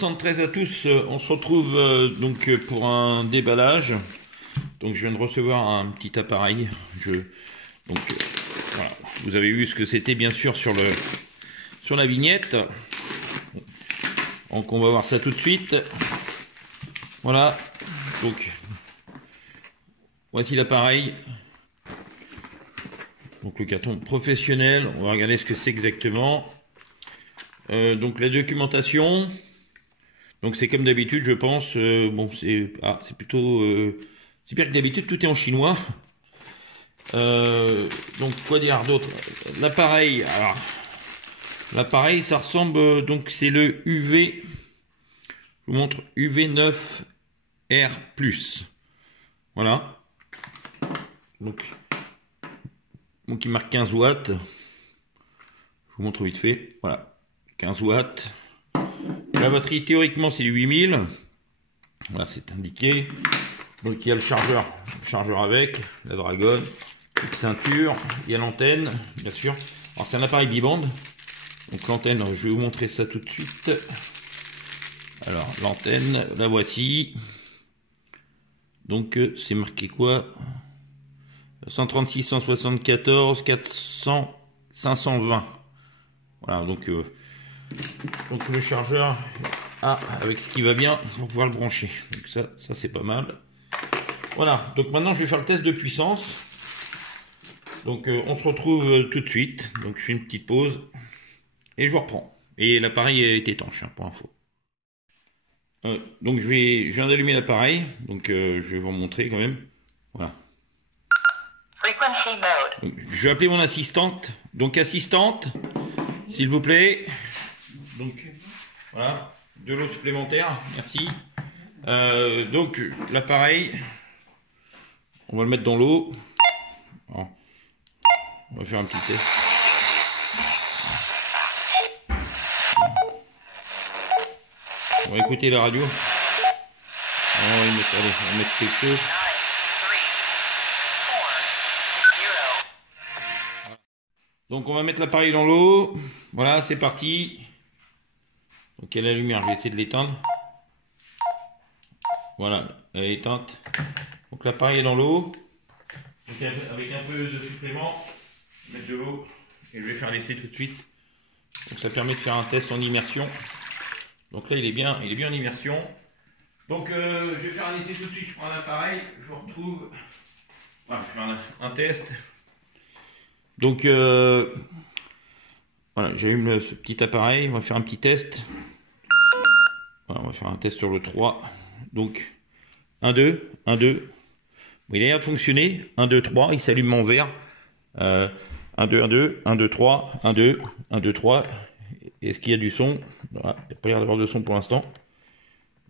73 à tous, on se retrouve donc pour un déballage. Donc je viens de recevoir un petit appareil. Voilà. Vous avez vu ce que c'était bien sûr sur la vignette. Donc on va voir ça tout de suite. Voilà. Donc voici l'appareil. Donc le carton professionnel. On va regarder ce que c'est exactement. Donc la documentation. Donc c'est comme d'habitude, je pense. Bon, c'est plutôt c'est pire que d'habitude. Tout est en chinois. Donc quoi dire d'autre? L'appareil. Alors l'appareil, ça ressemble. Donc c'est le UV. Je vous montre UV9R+. Voilà. Donc il marque 15 watts. Je vous montre vite fait. Voilà. 15 watts. La batterie, théoriquement, c'est du 8000. Voilà, c'est indiqué. Donc, il y a le chargeur avec, la Dragon, une ceinture, il y a l'antenne, bien sûr. Alors, c'est un appareil bibande. Donc, l'antenne, je vais vous montrer ça tout de suite. Alors, l'antenne, la voici. Donc, c'est marqué quoi? 136, 174, 400, 520. Voilà, donc le chargeur avec ce qui va bien pour pouvoir le brancher. Donc ça c'est pas mal. Voilà, donc maintenant je vais faire le test de puissance. Donc on se retrouve tout de suite. Donc je fais une petite pause et je vous reprends. Et l'appareil est étanche, hein, pour info. Donc je viens d'allumer l'appareil. Donc je vais vous montrer quand même. Voilà. Donc, je vais appeler mon assistante. Donc assistante, s'il vous plaît. Donc voilà, de l'eau supplémentaire, merci. Donc l'appareil, on va le mettre dans l'eau. On va faire un petit test. On va écouter la radio. On va mettre quelque chose. Donc on va mettre l'appareil dans l'eau. Voilà, c'est parti. Donc il y a la lumière, je vais essayer de l'éteindre. Voilà, elle est éteinte. Donc l'appareil est dans l'eau. Avec un peu de supplément, je vais mettre de l'eau et je vais faire l'essai tout de suite. Donc ça permet de faire un test en immersion. Donc là il est bien en immersion. Donc je vais faire un essai tout de suite. Je prends l'appareil, je vous retrouve. Voilà, je vais faire un test. Donc voilà, j'allume ce petit appareil, on va faire un petit test. Voilà, on va faire un test sur le 3. Donc 1, 2, 1, 2. Il a l'air de fonctionner. 1, 2, 3, il s'allume en vert. 1, 2, 1, 2, 1, 2, 3, 1, 2, 1, 2, 3. Est-ce qu'il y a du son? Voilà, il n'y a pas l'air d'avoir de son pour l'instant.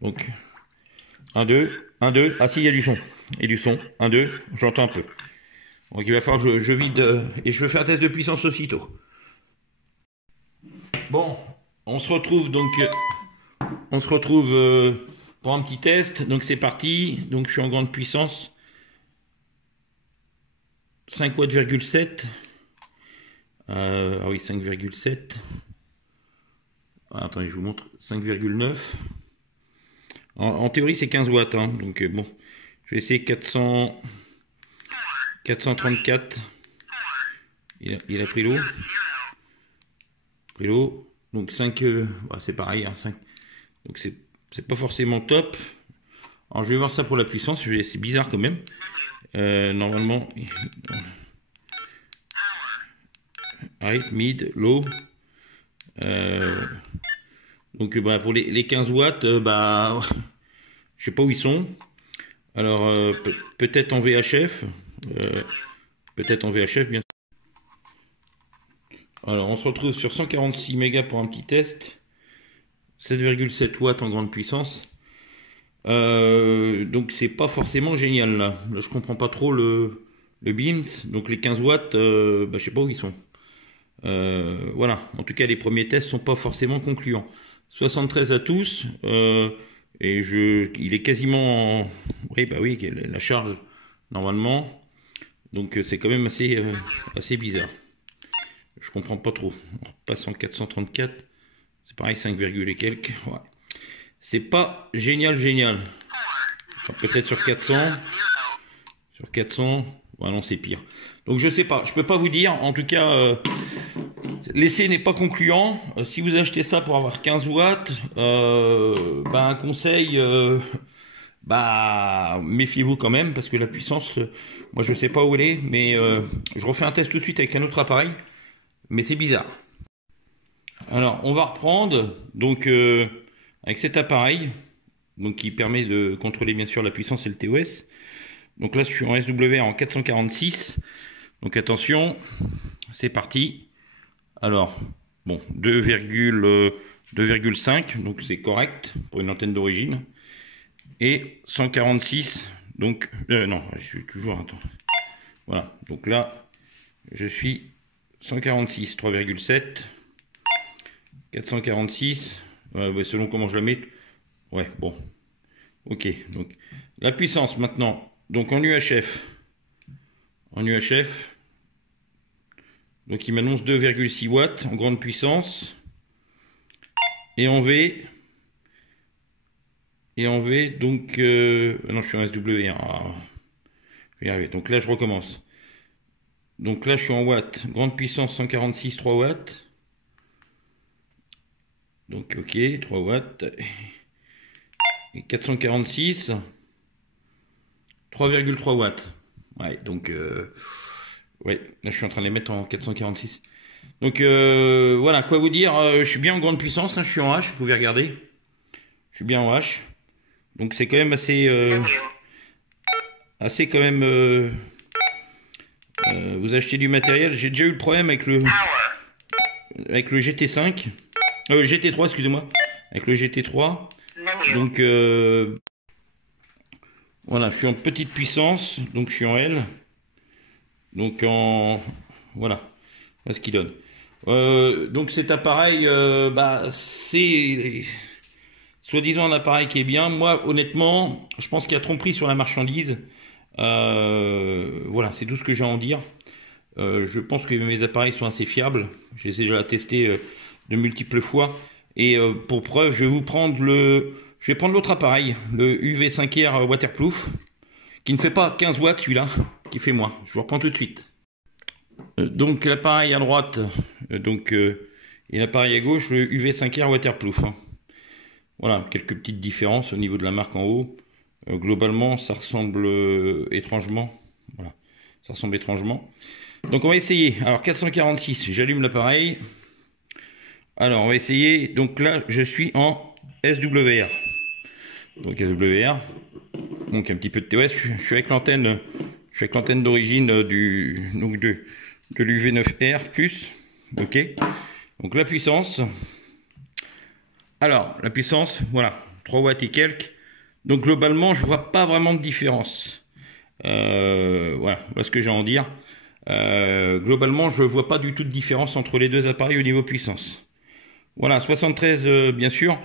Donc 1, 2, 1, 2. Ah si, il y a du son. Et du son. 1, 2, j'entends un peu. Donc il va falloir que je vide et je vais faire un test de puissance aussitôt. Bon, on se retrouve donc pour un petit test. Donc c'est parti. Donc je suis en grande puissance. 5 watts,7. Ah oui, 5,7. Ah, attendez, je vous montre. 5,9. En théorie, c'est 15 watts. Hein, donc bon, je vais essayer 434. Il a pris l'eau. Donc 5, c'est pareil, hein, 5. Donc c'est pas forcément top. Alors je vais voir ça pour la puissance, c'est bizarre quand même. Normalement, high, mid, low. Donc pour les 15 watts, je sais pas où ils sont. Alors peut-être en VHF. Peut-être en VHF bien. Alors on se retrouve sur 146 mégas pour un petit test. 7,7 watts en grande puissance. Donc c'est pas forcément génial là. Là je comprends pas trop le BIMS. Donc les 15 watts, je sais pas où ils sont. Voilà, en tout cas les premiers tests sont pas forcément concluants. 73 à tous. Et il est quasiment en... Oui, la charge normalement. Donc c'est quand même assez bizarre. Je comprends pas trop. On repasse en 434. C'est pareil, 5, et quelques. Ouais. c'est pas génial, génial. Peut-être sur 400. Sur 400, ouais, non, c'est pire. Donc je sais pas, je peux pas vous dire. En tout cas, l'essai n'est pas concluant. Si vous achetez ça pour avoir 15 watts, un conseil, méfiez-vous quand même, parce que la puissance, moi je sais pas où elle est, mais je refais un test tout de suite avec un autre appareil, mais c'est bizarre. Alors on va reprendre donc avec cet appareil, donc qui permet de contrôler bien sûr la puissance et le TOS. Donc là je suis en SWR en 446, donc attention, c'est parti. Alors bon, 2,5, donc c'est correct pour une antenne d'origine. Et 146, donc non, je suis toujours, attends, voilà, donc là je suis 146, 3,7, 446, ouais, selon comment je la mets, ouais, bon, ok. Donc la puissance maintenant, donc en UHF, donc il m'annonce 2,6 watts en grande puissance, et en V, donc, non, je suis en SWR. Je vais y arriver. Donc là, je recommence. Donc là, je suis en watts. Grande puissance 146, 3 watts. Donc, ok, 3 watts. Et 446, 3,3 watts. Ouais, donc, ouais, là, je suis en train de les mettre en 446. Donc, voilà, quoi vous dire. Je suis bien en grande puissance, hein, je suis en H, vous pouvez regarder. Je suis bien en H. Donc c'est quand même assez quand même. Vous achetez du matériel. J'ai déjà eu le problème avec le GT5, GT3, excusez-moi, avec le GT3. Donc voilà, je suis en petite puissance, donc je suis en L. Donc en voilà, voilà ce qu'il donne. Donc cet appareil, c'est soi-disant un appareil qui est bien. Moi, honnêtement, je pense qu'il y a tromperie sur la marchandise. Voilà, c'est tout ce que j'ai à en dire. Je pense que mes appareils sont assez fiables. J'ai déjà testé de multiples fois. Et pour preuve, je vais prendre l'autre appareil, le UV5R Waterproof, qui ne fait pas 15 watts celui-là, qui fait moins. Je vous reprends tout de suite. Donc l'appareil à droite, et l'appareil à gauche, le UV5R Waterproof. Hein. Voilà, quelques petites différences au niveau de la marque en haut. Globalement, ça ressemble étrangement. Voilà, ça ressemble étrangement. Donc on va essayer. Alors 446, j'allume l'appareil. Alors on va essayer. Donc là, je suis en SWR. Donc SWR. Donc un petit peu de TOS. Je suis avec l'antenne. Je suis avec l'antenne d'origine de l'UV9R+. Ok. Donc la puissance. Alors, la puissance, voilà, 3 watts et quelques. Donc, globalement, je vois pas vraiment de différence. Voilà ce que j'ai à en dire. Globalement, je vois pas du tout de différence entre les deux appareils au niveau puissance. Voilà, 73, bien sûr.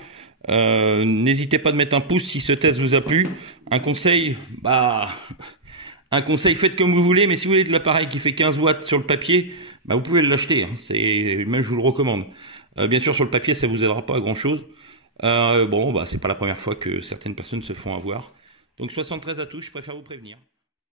N'hésitez pas de mettre un pouce si ce test vous a plu. Un conseil, faites comme vous voulez, mais si vous voulez de l'appareil qui fait 15 watts sur le papier, vous pouvez l'acheter. Hein. Même je vous le recommande. Bien sûr, sur le papier, ça vous aidera pas à grand chose. C'est pas la première fois que certaines personnes se font avoir. Donc 73 à tous, je préfère vous prévenir.